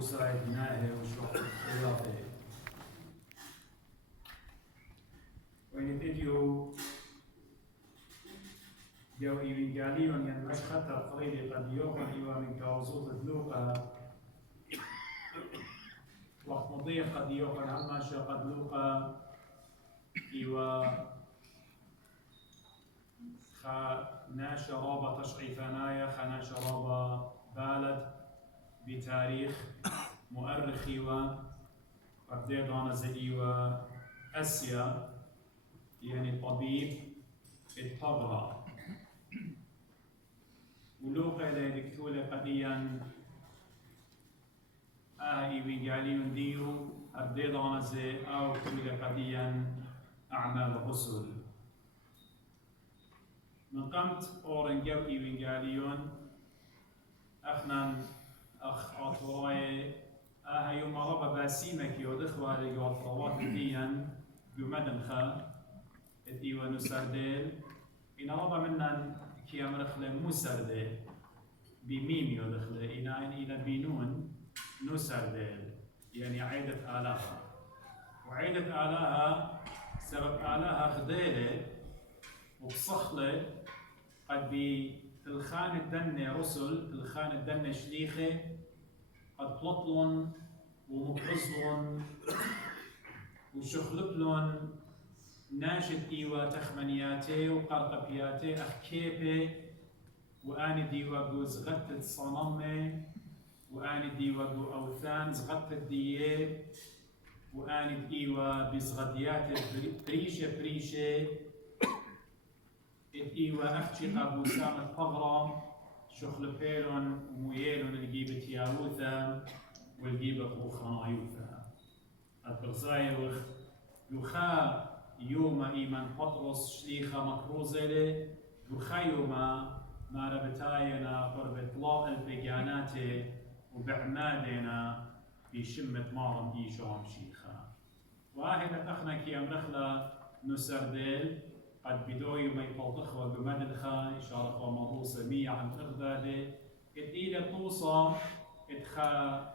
وسائل بنائه وشغل إضافه. وين فيديو جو إيوانجاليون يعني مش خطر قريب قد يوقع إيوا من كاوزوت دلوقا وقت مضيق قد يوقع هماشا قد لوقا إيوا خنا شرابة تشعي ثنايا خنا شرابة بالد بتاريخ مؤرخ إيوا قد دانا زي إيوا أسيا يعني طبيب الطبرة ولوقا لدكتولة قديا إيوانجاليون ديو أرديدانا زي أو كولة قديا أعمال الرسل من قمت أورنجو إيوانجاليون أخنا أخ أطوراي يوم ربا باسيمك يودخوا لجوات روات ديا بمدنخا إيوانو سرديل إن ربا منا كي أمرخل مسرديل بميم يودخل إلى بينون نسرديل يعني عيدة آلهة وعيدة آلهة سبب آلهة خديلة وبصخلة قد بالخان الدنة رسل الخان الدنة شليخة قد بلطلن ومكرزلن وشخلبلن ناشد إيوا تخمنياتي وقرقبياتي أخكيبي وآني ديوا جوز غتت صنمي وآني ديوا جو أوثان زغتت ديه وآني ديوا بزغديات بريشة إيوا أختي قابو سامة طغرة شخل بيلون ومويلون الجيبة ياوثا والجيبة غوخنا يوثا البرزايوخ يخا يوم إيمان بطرس شليخة مكروزة يخا يوم ما ربتاينا قرب إطلاق البيجانات وبعمادنا بشمة مارم إيشام شيخا واحدة أخنا كي أمرخلا نسرديل قد بدوي ما يطلقوا بمدلخا إشارة ومضوصة مية عن إغبادة إلى توصى إدخا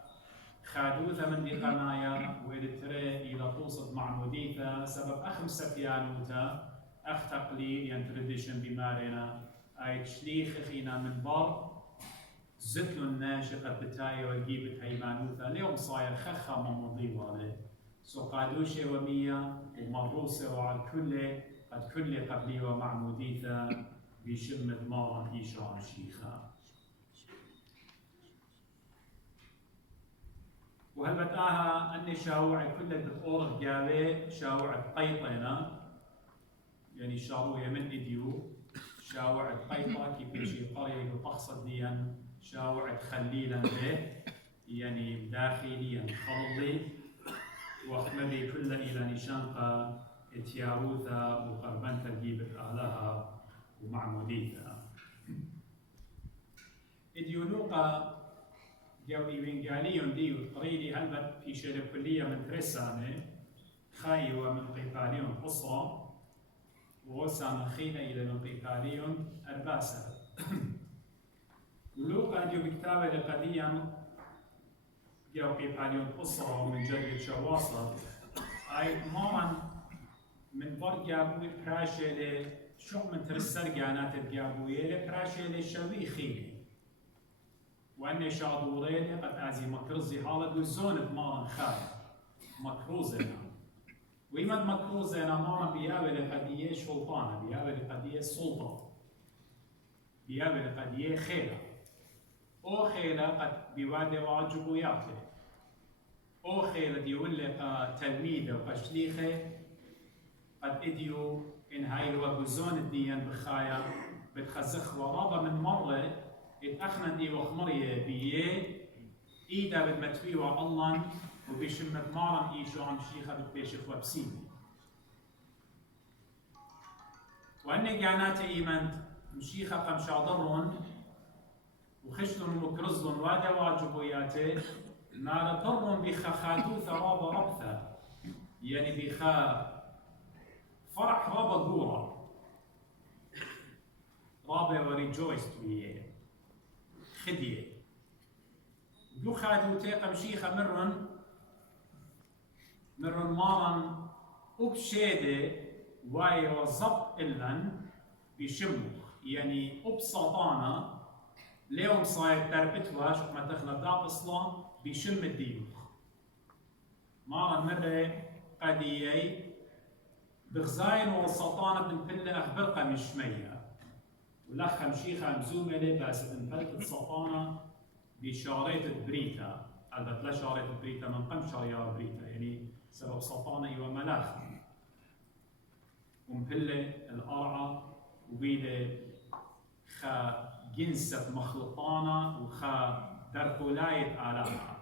خادوثة من دي قنايا وإدتري إلى توصة معموديثة سبب أخمسة يانوتا أخ تقليل ينتردشن بمارنا أي تشليخ خينا من بر زتلو الناشقة بتاية والجيبة هيمانوثة اليوم صاير خخة ممضي والي سقادوشة ومية ومضوصة وعلى الكل قد كل قبلي ومعموديثة بشمة مارا إيشان شيخا وهل بتاها أني شاوع كل بتقورغ جاوي شاوع قيطينا يعني شاوع من إديو شاوع قيطة كي بيجي قرية بتقصد ديا شاوع خليلا به يعني داخليا خلطي وأخمدي كل إلى نشانقة اتياروثا وقربان تجيبت آلها ومعموديثا إديونوقا جو إيوانجاليون ديو قريدي هلبت في شرب كلية من ترسانة خايوة من قيطاليون قصة ووسام خينا إلى من قيطاليون أرباسا ولوقا جو بكتابة لقديا جو قيطاليون قصة ومن جريد شواصل أي ماما من برجابوي براشة شو من ترسر جانات الجابوية براشة شويخي وأني شادورين قد أزي مكرزي حالة وزون بمارن خاي مكروزنا ويمد مكروزنا مارن بيابل قدية شلطانة بيابل قدية سلطة بيابل قدية خيلة أو خيلة قد بيوادي واجبوياته أو خيلة ديولي تلميذة وقشليخة قد إديو إن هاي الوجوزون الديان بخايا بتخزخ ورابا من مرة اتأخنا دي وخمرية بيه إيدا بالمتوي والله وبيشمت مارم إيشو عم شيخة بتبيشخ وبسيني وأني جانات إيمان مشيخة قم شاضرون وخشلون ومكرزلون وادا واجبوياته ما ردرون بخخاتو ثرابا ربثا يعني بخا فرح رابا دورا رابا وريجويست ويه خديه دو خادو تيقم شيخة مرن مارن وبشيدة واي وزبط إلن بشمخ يعني وبسطانة اليوم صاير تربتواش ما تخلط داب أصلا بشم الديوخ مارن مرة قديي بغزاين والسطانة بنبلة أخبرقة مش مية ولخم شيخة مزوملة بس بنبلة السطانة بشارية بريتا البته لا شارية بريتا من قم شارية بريتا يعني سبب سطانة يو ملاخ ومبلة القرعة وبيلة خا جنسة مخلطانة وخا درقولاية آلامها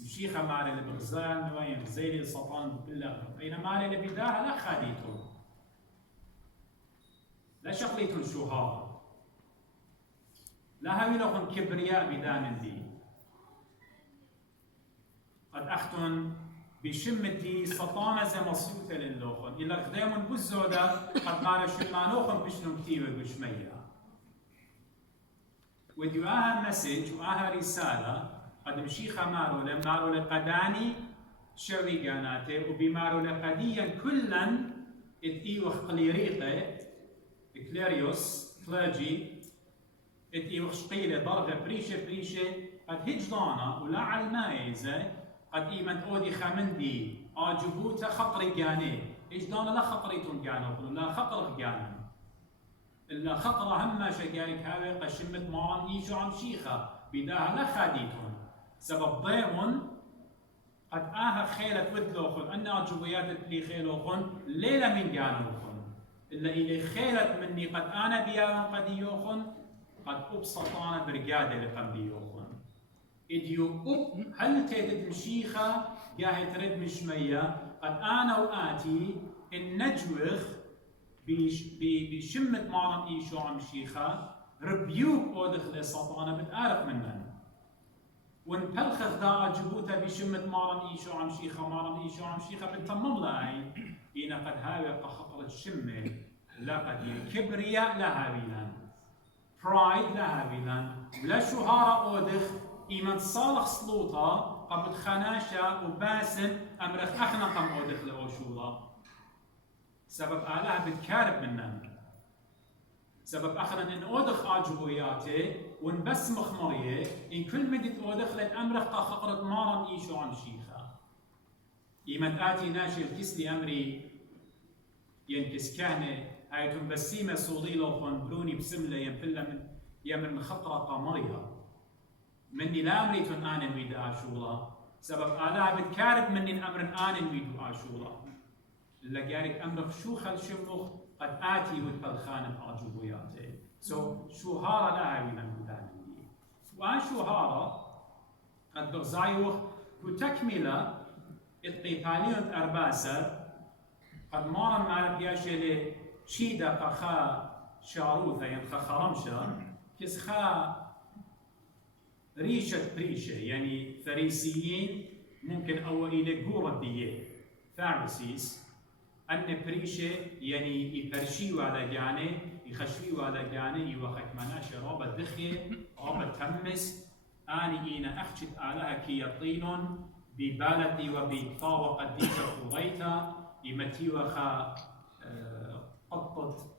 الشيخة مالي اللي بغزال نوين زيلي السطان بالله أين مالي اللي بداها لا خاديتون لا شقليتون شهارة لا هاوي لكم كبرياء بدان الدين قد أختن بشم الدي سطانة زي مصيوتة للوخن إلا قدامون بزودة قد مالا شمانوخن بشنو كتيبة بشمية وديو آها مسج وآها رسالة قد مشيخة مارو لقداني شوي قاناته وبمارو لقديا كلا اتيوخ قليريقه كليريوس كلاجي اتيوخ شقيلة ضرغة بريشة قد هجلانا ولا علمايزة قد ايمن اودي خامندي اجبوتا خقري قاني هجلانا لا خقريتون قانو لا خقر قانا إلا خقرة هما شقارك هاوي قشمت مارن إيشو عم شيخة بداها لا خاديتون سبب ضيمون قد آها خيلة ودلوخن أن أجويات لي خيلوخن ليلة من قانوخن إلا إلي خيلة مني قد أنا بياهم قد يوخن قد أبسطانا برقادة لقم بيوخن إديو هل تيتد مشيخة قاهي ترد مشمية قد أنا وآتي النجوخ بشمت مارن إيشو عم شيخة ربيوك أودخل سطانة بتعرف منن ونبلخ دا جبوتا بشمت مارن إيشو عم شيخة بتمم لهاي إينا قد هاوي قخقر الشمة لا قد كبرياء لا هاويلان برايد لا هاويلان لا شهارة أودخ إيمان صالح سلوطة قبل خناشة وباسم أمرخ أحنا قم أودخ لأوشولا سبب آلها بتكارب منن سبب أخرا إن أودخ آجبوياته ونبس مخمرية إن كل مدت أودخ للأمرخ قخقرت مارن إيشو عن شيخة إيمت آتي ناشي الكسلي أمري ينكس كهنة هايتون بسيمة صوليلو خون بروني بسملة يمر من خطرة قمريها مني لا أمريتون آن ويد آشولا سبب آلها بتكارب مني الأمر آن ويد آشولا لقارك أمرخ شو خل شمخ قد آتي وتبلخان آجوبياته شو هارا لها من المدانية وآن شو هارا قد بغزايوخ كتكملة القيتاليون أرباسر قد مارن معرف ياشي لشيدة قخا شاروثة ينخا خرمشة كسخا ريشة يعني فريسيين ممكن أولي لقورة دية فارسيس أن بريشة يعني يبرشيوا على جاني يخشيوا على جاني يوخك مناش رابط دخية رابط تمس آني إينا أخشت آلها كي يطينون ببالتي وبطاوة قديشة قريتا يمتي وخا قطت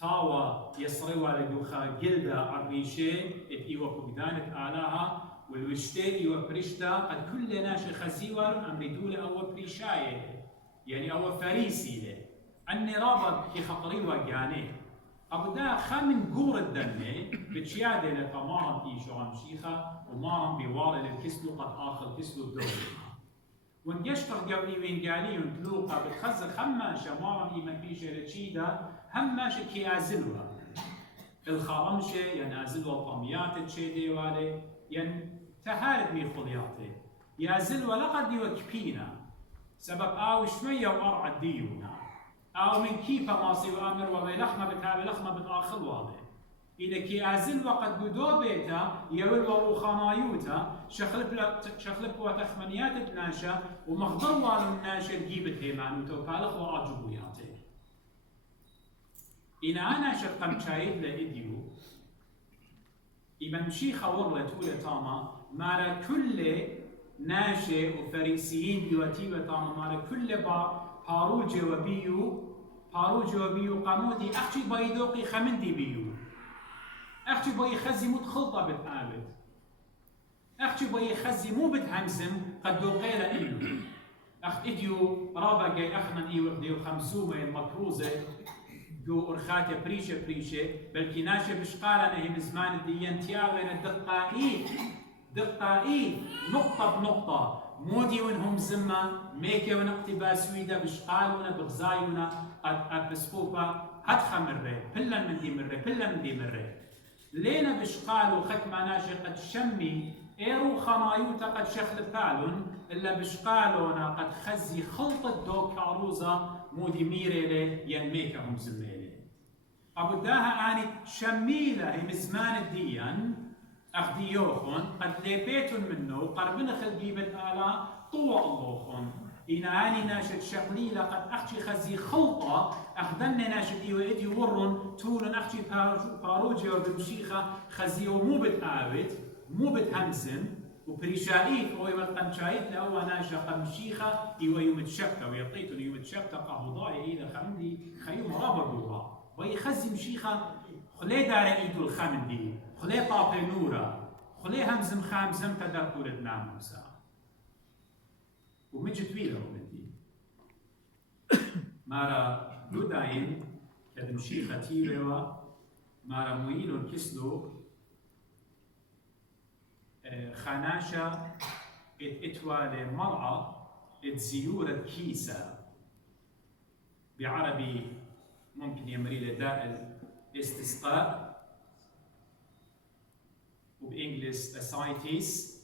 ثاوة يصروا لدوخا جلدة عريشة اتيوا فقدانة آلها والوشتي وبرشتا قد كل ناشي خسيور أمردوا لأو بريشاية يعني أو فريسي له أني رابط كي خطري وجاني أبدا خامن جور الدنيا بتشيادة لقمارن إيشو عم شيخة ومارن بوارل الكسلو قد آخر كسلو الدولي ونجشتر قبلي وين قالي ونتلوقا بتخزر خماشة مارن إيمان بيشة لتشيدة هماشة كي أزلوها الخارمشة يعني أزلوها طميات تشيدي والي يعني تهارد مي خلياتي يازلوها لقد يوكبينا سبب آو شوية وأرعى الديونا أو من كيفا ماصي وأمر وبيلخمة بتابي لخمة بتآخر واضح إذا كي أزل وقد بدو بيتا يول وروخانايوتا شخلب وتخمنيات الناشا ومخضر والو الناشا تجيب هيمان وتوكالخ وأجبوياته إن أنا شقم شايد لإديو إذا مشيخة ورلت ولا تاما مارا كل ناشئ وفريسيين بيوتيبة تاما مارا كل باروجي وبيو قامودي أختي بايدوقي خمندي بيو أختي باي خزي متخلطة بتقابل أختي باي خزي مو بتهمزم قد دوقيلا إلو أخت إديو رابا جاي أخنا إيو بديو خمسومة مكروزة جو أرخاتي بريشة بلكي ناشي بشقالنا هي زمان الديان تياوين دقائق نقطة بنقطة مودي ونهم زمة ميكي ونقتباس ويدا بشقالونا بغزايونا قد بسفوفا هدخا مرة بلا من دي مرة لينا بشقالو خك ما ناشي قد شمي ايرو خنايوتا قد شخل بالون إلا بشقالونا قد خزي خلطة دو كاروزا مودي ميريلي ينميكا هم زميلي أبو داها آني شميلة هي مزمان الديان أخديوخون قد ليبيتون منه قربنا خلقيب الآلا طوع اللوخون إنا آني ناشد شقليلة قد أخشي خزي خلطة أخدني ناشد إيو إدي ورن تولن أخشي باروجي وبمشيخة خزيو مو بتآوت مو بتهمسن وبريشايت هو يمتقن شايت لأوا ناشا قمشيخة إيو يمتشبكة ويطيتون يمتشبكة قهضاء إذا خمدي خيو مرابا جوا ويخزي مشيخة خلي دار إيدو الخمدي خلي طابي نورا خلي همزم خامزم تدركوا لدنام موسى ومجد ويلا ومدي مارا لوداين كدمشيخة تيروا مارا مويلون كسلو خاناشا اتوالي مرعى اتزيورة كيسة بعربي ممكن يمري لداء الاستسقاء وبإنجليز ascites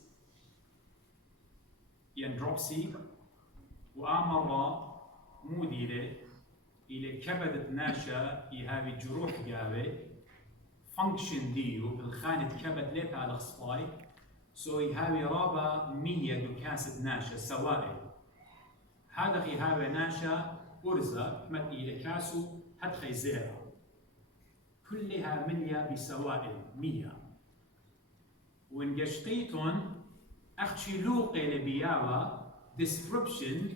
يندروبسي وآمرة موديلة إلى كبدت ناشا يهاوي جروح جاوي فانكشن ديو بالخانة كبد ليبا على خصفاي سو يهاوي رابا 100 دكاسة ناشا سوائل هذا يهاوي ناشا أرزة مد إلى كاسو هدخي زيرا كلها مليا بسوائل 100 وإن قشقيتون أختي لوقي لبياوة description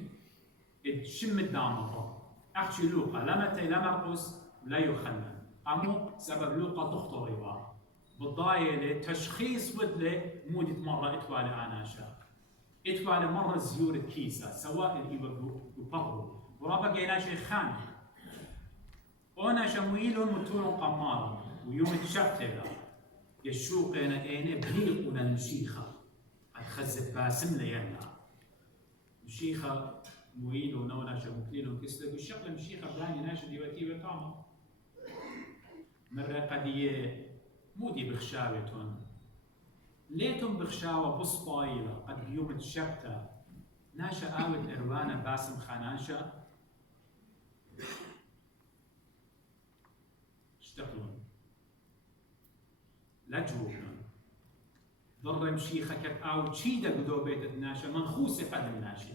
الشم الدامطة أختي لوقا لا مرقس لا يخنن أمو سبب لوقا تخطروا بالضايلة تشخيص ودلة مودة مرة إتوالي آناشا إتوالي مرة زيورة كيسة سوائل يبقوا ورابا قيناشي خان أوناشا مويلون متولون قمارا ويوم تشبتلا يشوقنا إينا بريقنا المشيخة خزت باسم لينا مشيخة مويلو نوناشا مكليلو كسلك والشغلة مشيخة بلاني ناشا ديواتي وطامة مرة قدية مودي بخشاوتون ليتم بخشاوة بصبايلة قد بيوم تشبتة ناشا آوت إروانا باسم خاناشا اشتغلون لا تجوبون ضر مشيخة كت آوت شيدا قدو بيتت ناشا منخوصة قدم ناشا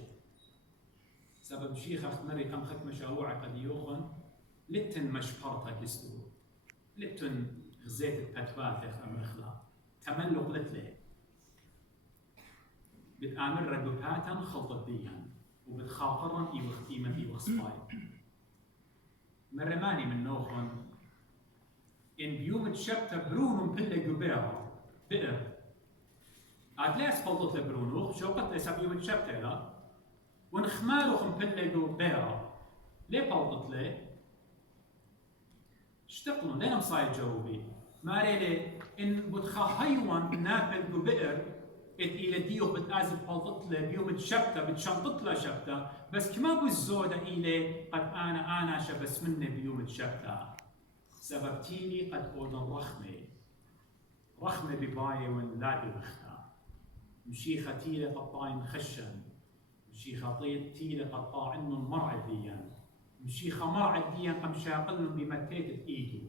سبب مشيخة اختمري كم خت مشاوعة قد يوخن لتن مشبرتها كسلو لتن غزيت الأتباث أم إخلاق تملق لتلي بتآمر رقباتا خلطت ديان وبتخاطرن إيوختيمة إيوخصباي مرماني من نوخن إن بيوم تشبت برونم بلا جبيرة بئر عدلاس خلطت برونوخ شوقت لسا بيوم تشبت لا ونخمالوخن بلا جبيرة ليه بلطت ليه اشتقلوا ليه مصايد جوابي ماريلي إن بتخا حيوان ناكل ببئر إلى ديو بتآزف بلطت له بيوم تشبته بتشنطت له شبته بس كما بالزودة إلي قد أنا شبس مني بيوم تشبته سببتيني قد أوضن رخمة بباية ونلادي بختا مشيخة تيلة قطاين خشن مشيخة تيلة قطاع إنه المرعى ديان مشيخة مرعى ديان قم شاقلن بمتيتة إيدو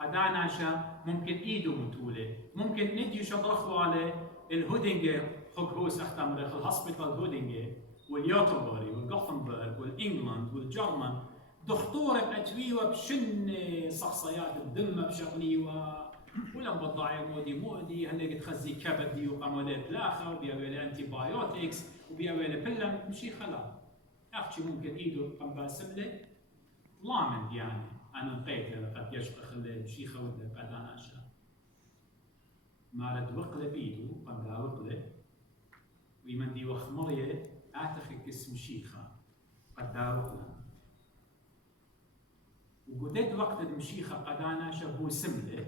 قداناشا ممكن إيدو متولة ممكن نديو شضرخوا على الهودنجر حكوس احتمل الهوسبيتال هودنجر واليوتوبوري والغوثنبرغ والإنجلاند والجرمن دكتورة بأتويوة بشن صخصيات الدمة بشغليوة ولم بضاعي مودي هلا تخزي كبد دي وقمولات لاخه وبيا انتي بايوتكس وبيا بلم مشي خلا اختي ممكن ايده قم باسمله ضامن يعني انا لقيت قد يشق خلي مشي خود قد انا اشا مارد وقله بيدو قم لا وقله ويمن دي وخمريه اعتقد اسم شيخه قد لا وقله وقدد وقت المشيخه قد انا شبو سمله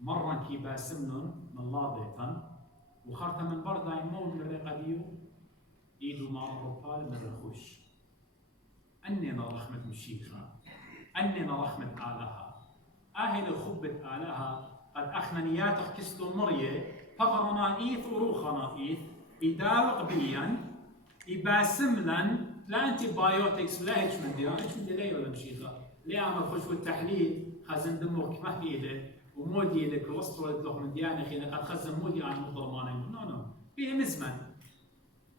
مرة كي باسمنن من لاضيطا وخرطة من بردا يمون من رقديو إيدو مع الربال من رخوش أننا رحمة مشيخة أننا رحمة آلها أهل خبة آلها قد أخنا نياتك كستو مرية فقرنا إيث وروخنا إيث إداوق بيا إباسملن لا أنتي بايوتكس لا هيش من دي هيش من دي ليه ولا مشيخة ليه عمل خوش والتحليل خزن دموك ما إيده ومودي لك وصلت له من ديانه خينا قد خزن مودي عن مضرمانين نو فيه مزمن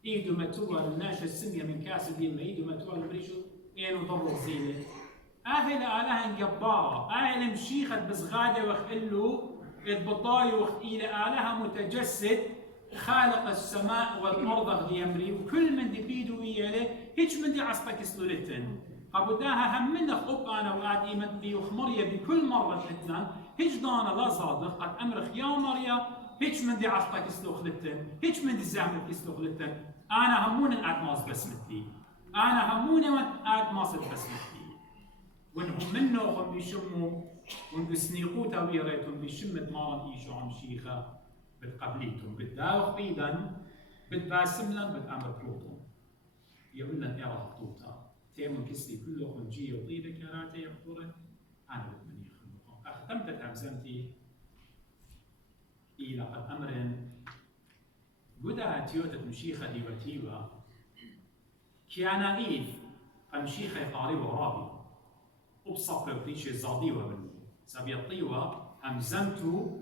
ايدو متوى الناشا السميه من كاس الدين ايدو متوى المريشو اين ضر زينه اهل الها جباره اهل مشيخه بزغاده وخلو البطاي الى الها متجسد خالق السماء والارض غدي يمري وكل من دي بيدو وياله هيك من دي عصبك سلولتن قبوداها هم من خب انا وقاعد ايمن دي وخمريه بكل مره حتنا هيك دانا لا صادق قد امرخ يا مريا هيك من دي عصبك سلوخلتن هيك من دي زعمك سلوخلتن انا همون قاعد ماس بسمتي انا همون قاعد ماس بسمتي وانهم منهم بيشموا وان سنيقوتا ويريتهم بيشمت مارن ايشو عم شيخه بتقبليتهم بتداوخ بيدن بتباسم لن بتعمل بروتون يقول لن ارى خطوطه تيمون كسلي كله خنجيه وطيبه كراتي يقطره انا بدمني خلقه اختمت همزمتي الى قد امر قدا تيوتة مشيخه ديوتيوا كيانا ايف مشيخه طاري ورابي وبصفه وطيشه زاديوه مني سبيطيوه همزمتو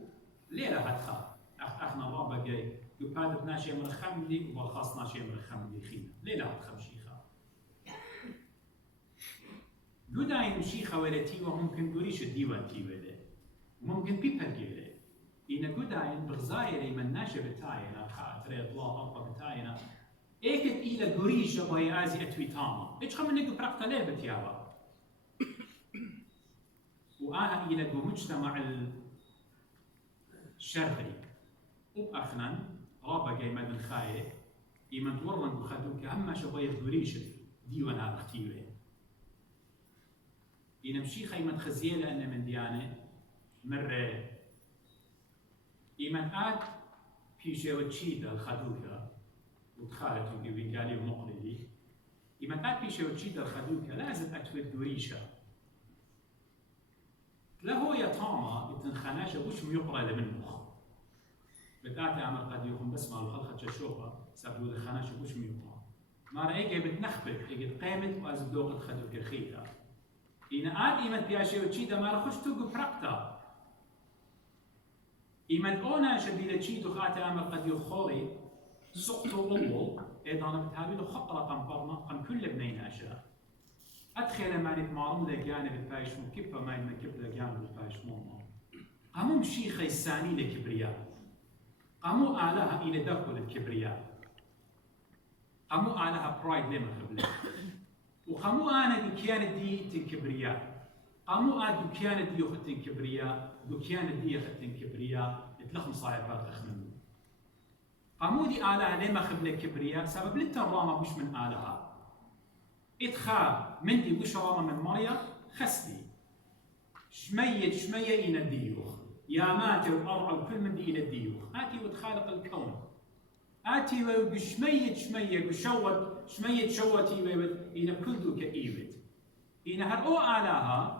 ليله هتخاف اخنا رابا جاي يبادر ناشي من خمدي وبالخاص ناشي من خمدي خينا ليله هتخاف شيخه قدا مشيخه ولتيوه ممكن قريش الديوان تيوه ممكن بيبر جيله إن قدا بغزايري من ناشي بتاعنا خاطر اطلاق أربع بتاعنا اكت الى قريش باي ازي اتويتاما ايش خم نيجو براكتا لعبه يابا واها الى مجتمع الشرقي وباخنا رابا جاي مدن خايه يمن تورن بخدوك اما شبايا قريش ديوان هذا اختيوه إن مشي خيمة خزيله أنا من ديانه مره إيمان آد بيشة وتشيدا الخدوكة وتخالتهم بيقالي ومقللي إيمان آد بيشة وتشيدا الخدوكة لازم أتوت قريشة له يا طاما يتنخناشة وش ميقرأ لمنه بتاعتي عمل قد يكون بسمع الخلقة تشوفها سابدو الخناشة وش ميقرأ ما رأيك بتنخبت إجت قامت وأزد دوقة خدوكة خيرها إن آد إيمان بيشة وتشيدا ما رخش توقف براكتا إيمان أونا شبيلة تشيدو خاطئ عمل قد يخوري سقطو أول إذا أنا بتهابيلو خطرة قنبرنا قن كل بنين أشياء أدخل ما نتمارن لجانب الفايشمون كيبا ما ينكب لجانب الفايشمون قاموا مشيخي الثاني لكبرياء قاموا آلها إلى دخل الكبرياء قاموا آلها برايد لما خبله وقاموا أنا دكيان دي تنكبرياء قاموا آد دكيان دي يختن كبرياء دكيان دي يختن كبرياء اتلخم صايبات أخمنو قاموا دي آلها لما خبله كبرياء سبب للترامة مش من آلها ادخال من دي وش رامة من مريم خسدي شمية إلى الديوخ يا ماتي وأرعى وكل من دي إلى الديوخ آتي وتخالق الكون آتي وشمية وشوت شمية شوتي إلى كل دوك إيوت إن هرقو آلها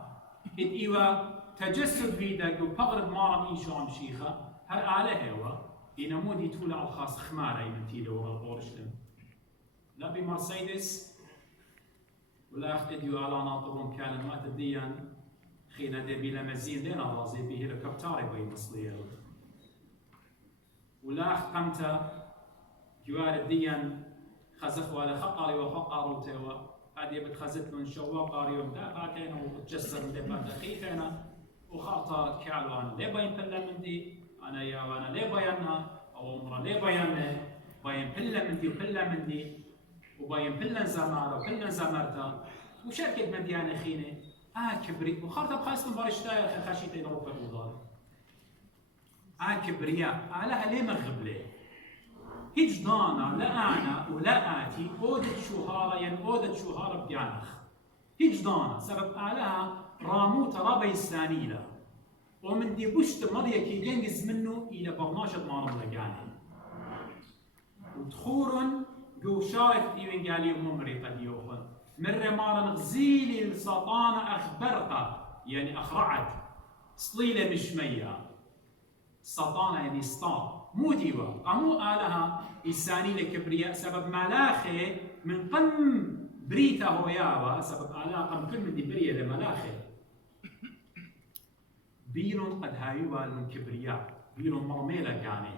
إن إيوا تجسد فيدك وبغرب مارم إيشو عم شيخة هر آلها هوا إن مودي تولع الخاص خمارة يمنتي لورا الأورشلم لا بمرسيدس ولا أخديو على ناطرون كان ما تديان خينا دي بلا مزين لنا رازي به هليكوبتاري بي مصلية ولا أخقمت جوار الديان خزخ ولا خقاري وخقارو توا هذه بتخزت من شوا قاريوم دا قاتين وتجسر من دبات خيفنا وخاطر كالوان لي باين بلمندي أنا يا وانا لي باينا أو مرة لي باينا باين بلمندي وبلمندي وباين بلن زمارة وبلن زمرتا وشركة مديانة خينة كبري وخاطر بخاصة برشتاير خشيتين أوروبا وضار كبرياء علىها ليه مغبلة هيج دانا لا أنا ولا آتي أودت شوهارة ين أودت شوهارة بيانخ هيج دانا سبب علىها رامو ترابي السانيلة ومن دي بوشت مريا كي ينجز منه إلى برناشة مارم لقاني وتخورن جو شارك إيوين قالي ممري قد يوخن مرة مارن غزيلي السطانة أخبرقة يعني أخرعت صليلة مشمية سطانة يعني سطان مو ديوة قامو آلها السانيلة كبرياء سبب ملاخي من قم بريتا هوياوا سبب آلها قم كل من دي بريا لملاخي بيرون قد هايوا من كبرياء بيرون مرميلة يعني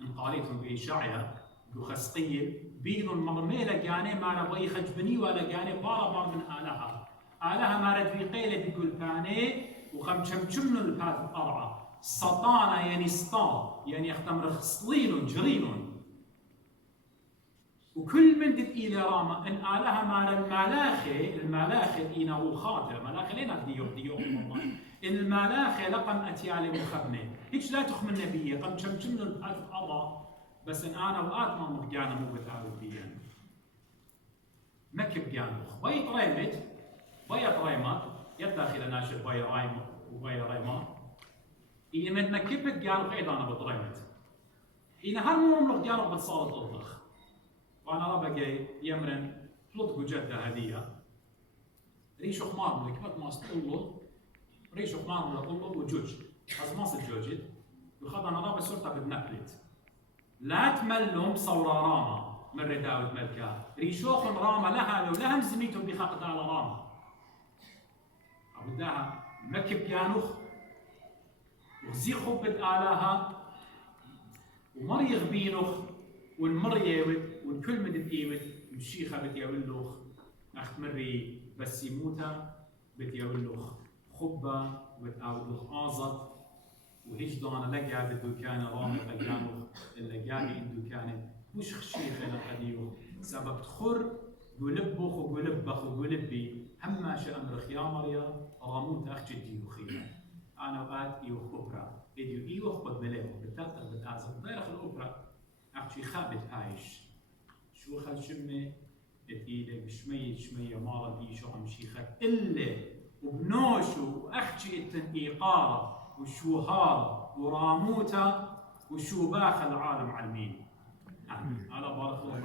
انقاليتهم بإشاعية بخسقية بيرون مرميلة يعني ما ربغي خجبني ولا يعني بارا بار من آلها ما ردوي قيلة بيقول باني وخم شمشمن الباث أرعى سطانة يعني سطان يعني اختمر خصلين جرين وكل من دت إلى راما إن آلها مال الملاخي إنا وخاطر ملاخي لينا ديو إن الملاخي لقم أتيالي مخبني هيك لا تخمن نبيه قم شمشمن الباث أرعى بس إن أنا وقات ما مخجانا مو بتعبد بيان مكب جانوخ بيت ريمت بيت ريمات يداخل ناشر بي رايم وبي ريمات إذا من مكبت جانوخ أيضا أنا بتريمت إذا هالمو مملوك جانوخ بتصالت أطلخ وأنا رابا جاي يمرن فلطقو جدة هدية ريشو خمار ملك بات ما استقلو ريشو خمار ملك الله وجوج هذا ما سجوجد وخذ أنا رابا سلطة بنقلت لا تملهم صورة راما من رداوة ملكا ريشوخ راما لها لو لهم زميتهم بخاقة على راما أبو داها مكب يانوخ وزي خبت آلاها ومر يغبينوخ والمر ياوت والكل مدت ايوت والشيخة بتياولوخ أخت مري بس يموتا بتياولوخ خبة وبتاولوخ آزط وهيج دانا لقى بالدكان رامي قيانوخ اللي قالي الدكان وش خشيخة لقديوخ سبب تخر قلبوخ وقلبخ وقلبي هما شأمر خيامريا راموت أخ جديو خيرا أنا وقات إيوخ أوبرا إديو إيوخ بدمليه بتاتر بتازم دايرخ الأوبرا أخشي خابت عايش شو خل شمي إيدك شمية مارا بيشو عم شيخة إلا وبنوشو وأخشي إيقارة وشوهارة وراموتا وشو باخ العالم علمين على بارك الله